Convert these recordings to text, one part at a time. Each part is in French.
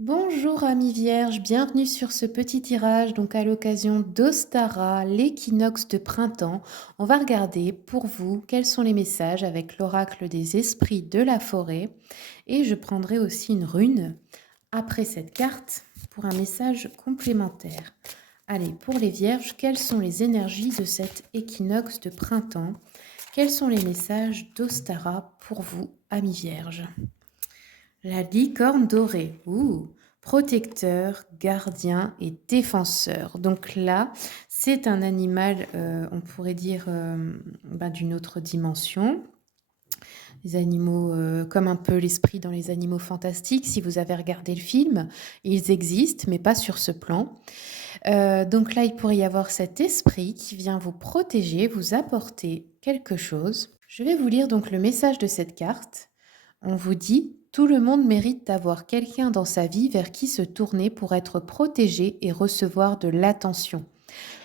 Bonjour amis vierges, bienvenue sur ce petit tirage donc à l'occasion d'Ostara, l'équinoxe de printemps. On va regarder pour vous quels sont les messages avec l'oracle des esprits de la forêt et je prendrai aussi une rune après cette carte pour un message complémentaire. Allez, pour les vierges, quelles sont les énergies de cet équinoxe de printemps? Quels sont les messages d'Ostara pour vous, amis vierges? La licorne dorée. Ouh, protecteur, gardien et défenseur. Donc là, c'est un animal, on pourrait dire, d'une autre dimension. Les animaux, comme un peu l'esprit dans les animaux fantastiques, si vous avez regardé le film, ils existent, mais pas sur ce plan. Donc là, il pourrait y avoir cet esprit qui vient vous protéger, vous apporter quelque chose. Je vais vous lire donc le message de cette carte. On vous dit, tout le monde mérite d'avoir quelqu'un dans sa vie vers qui se tourner pour être protégé et recevoir de l'attention.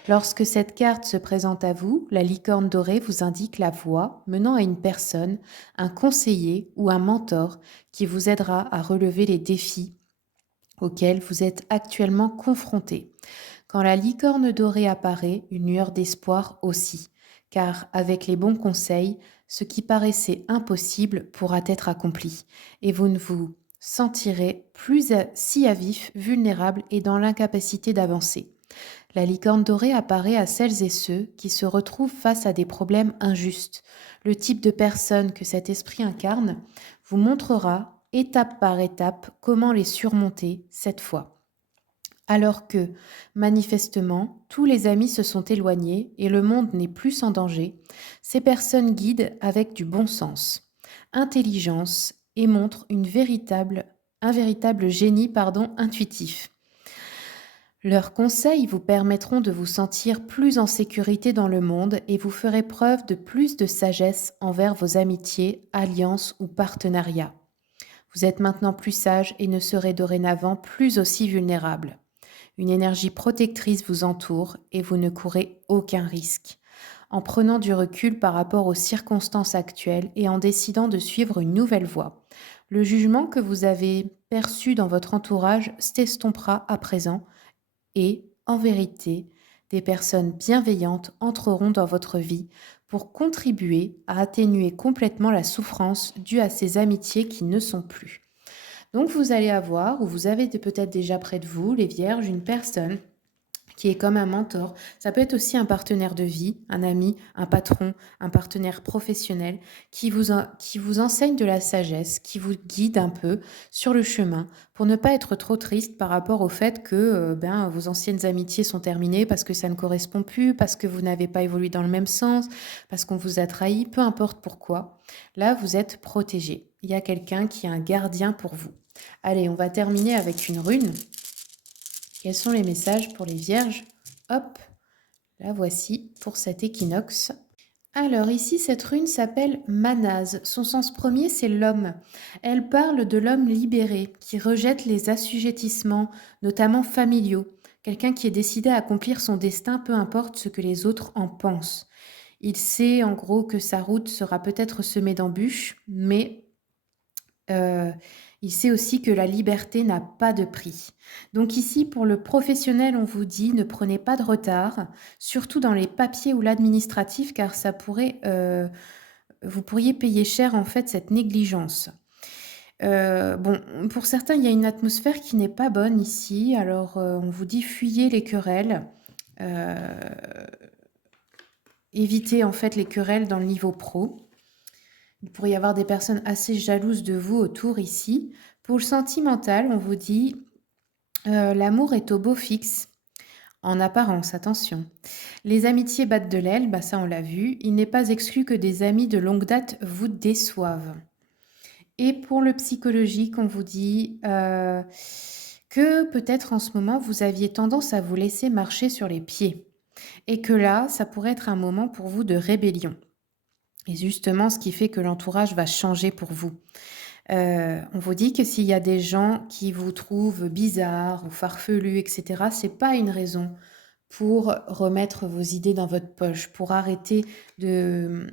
Lorsque cette carte se présente à vous, la licorne dorée vous indique la voie menant à une personne, un conseiller ou un mentor qui vous aidera à relever les défis auxquels vous êtes actuellement confronté. Quand la licorne dorée apparaît, une lueur d'espoir aussi, car avec les bons conseils, ce qui paraissait impossible pourra être accompli, et vous ne vous sentirez plus si à vif, vulnérable et dans l'incapacité d'avancer. La licorne dorée apparaît à celles et ceux qui se retrouvent face à des problèmes injustes. Le type de personne que cet esprit incarne vous montrera, étape par étape, comment les surmonter cette fois. Alors que, manifestement, tous les amis se sont éloignés et le monde n'est plus en danger, ces personnes guident avec du bon sens, intelligence et montrent un véritable génie intuitif. Leurs conseils vous permettront de vous sentir plus en sécurité dans le monde et vous ferez preuve de plus de sagesse envers vos amitiés, alliances ou partenariats. Vous êtes maintenant plus sage et ne serez dorénavant plus aussi vulnérable. Une énergie protectrice vous entoure et vous ne courez aucun risque. En prenant du recul par rapport aux circonstances actuelles et en décidant de suivre une nouvelle voie, le jugement que vous avez perçu dans votre entourage s'estompera à présent et, en vérité, des personnes bienveillantes entreront dans votre vie pour contribuer à atténuer complètement la souffrance due à ces amitiés qui ne sont plus. Donc vous allez avoir, ou vous avez peut-être déjà près de vous, les vierges, une personne qui est comme un mentor. Ça peut être aussi un partenaire de vie, un ami, un patron, un partenaire professionnel qui vous enseigne de la sagesse, qui vous guide un peu sur le chemin pour ne pas être trop triste par rapport au fait que vos anciennes amitiés sont terminées parce que ça ne correspond plus, parce que vous n'avez pas évolué dans le même sens, parce qu'on vous a trahi, peu importe pourquoi. Là, vous êtes protégé. Il y a quelqu'un qui est un gardien pour vous. Allez, on va terminer avec une rune. Quels sont les messages pour les vierges? Hop, la voici pour cet équinoxe. Alors ici, cette rune s'appelle Manase. Son sens premier, c'est l'homme. Elle parle de l'homme libéré, qui rejette les assujettissements, notamment familiaux. Quelqu'un qui est décidé à accomplir son destin, peu importe ce que les autres en pensent. Il sait en gros que sa route sera peut-être semée d'embûches, mais Heu, il sait aussi que la liberté n'a pas de prix. Donc ici, pour le professionnel, on vous dit: «Ne prenez pas de retard», surtout dans les papiers ou l'administratif, car ça pourrait, vous pourriez payer cher, en fait, cette négligence. Bon, pour certains, il y a une atmosphère qui n'est pas bonne ici, alors, on vous dit: «Fuyez les querelles», heu, évitez, en fait, les querelles dans le niveau pro. Il pourrait y avoir des personnes assez jalouses de vous autour ici. Pour le sentimental, on vous dit l'amour est au beau fixe, en apparence, attention. Les amitiés battent de l'aile, bah ça on l'a vu. Il n'est pas exclu que des amis de longue date vous déçoivent. Et pour le psychologique, on vous dit que peut-être en ce moment vous aviez tendance à vous laisser marcher sur les pieds. Et que là, ça pourrait être un moment pour vous de rébellion. Et justement, ce qui fait que l'entourage va changer pour vous. On vous dit que s'il y a des gens qui vous trouvent bizarres ou farfelus et cetera, c'est pas une raison pour remettre vos idées dans votre poche, pour arrêter de,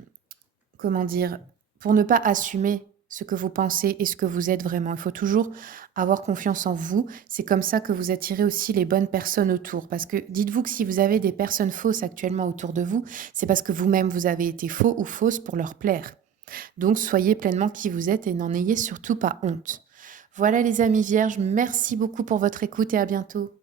comment dire? Pour ne pas assumer, ce que vous pensez et ce que vous êtes vraiment. Il faut toujours avoir confiance en vous. C'est comme ça que vous attirez aussi les bonnes personnes autour. Parce que dites-vous que si vous avez des personnes fausses actuellement autour de vous, c'est parce que vous-même, vous avez été faux ou fausse pour leur plaire. Donc soyez pleinement qui vous êtes et n'en ayez surtout pas honte. Voilà les amis vierges, merci beaucoup pour votre écoute et à bientôt.